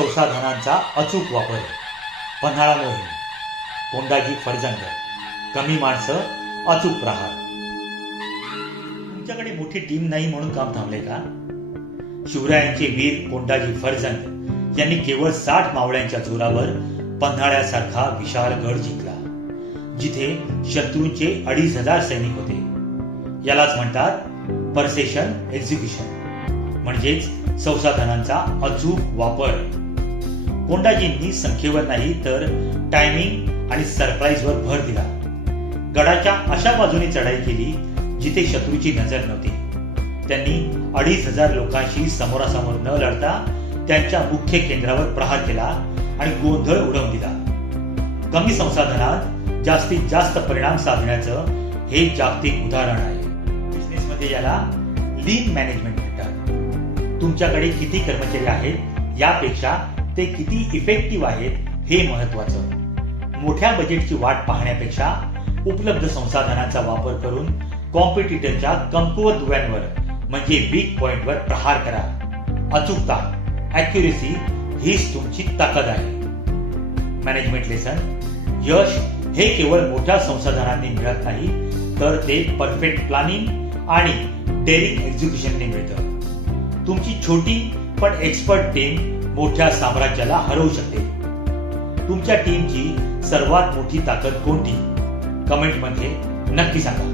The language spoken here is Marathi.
संसाधनांचा अचूक वापर, पन्हाळा मोहीम, कोंडाजी फरजंग, कमी माणसं, अचूक प्रहार. तुमच्याकडे मोठी टीम नाही म्हणून काम थांबले का? शिवरायांचे वीर कोंडाजी फरजंग यांनी केवळ 60 मावळ्यांच्या जोरावर पन्हाळ्यासारखा विशाल गड जिंकला, जिथे शत्रूंचे 2500 सैनिक होते. यालाच म्हणतात परसेशन एक्झिक्युशन, म्हणजेच संसाधनांचा अचूक वापर. कोंडाजींनी संख्येवर नाही तर टायमिंग आणि सरप्राईजवर भर दिला. गडाच्या अशा बाजूने चढाई केली जिथे शत्रूची नजर नव्हती. त्यांनी 2500 लोकांशी समोरासमोर न लढता त्यांच्या मुख्य केंद्रावर प्रहार केला आणि गोंधळ उडवून दिला. कमी संसाधनात जास्तीत जास्त परिणाम साधण्याचं हे जागतिक उदाहरण आहे. बिझनेसमध्ये याला लीन मॅनेजमेंट म्हणतात. तुमच्याकडे किती कर्मचारी आहेत यापेक्षा ते किती इफेक्टिव्ह आहेत हे महत्वाचं. मोठ्या बजेटची वाट पाहण्यापेक्षा उपलब्ध संसाधनांचा वापर करून कॉम्पिटिटरच्या कमकुवत दुव्यांवर म्हणजे वीक पॉइंटवर प्रहार करा. अचूकता, ॲक्युरेसी हीच तुमची ताकद आहे. मॅनेजमेंट लेसन: यश हे केवळ मोठ्या संसाधनांनी मिळत नाही, तर ते परफेक्ट प्लॅनिंग आणि डेअरिंग एक्झिक्युशनने मिळतं. तुमची छोटी पण एक्सपर्ट टीम मोठ्या साम्राज्याला हरवू शकते. तुमच्या टीमची सर्वात मोठी ताकद कोणती? कमेंटमध्ये नक्की सांगा.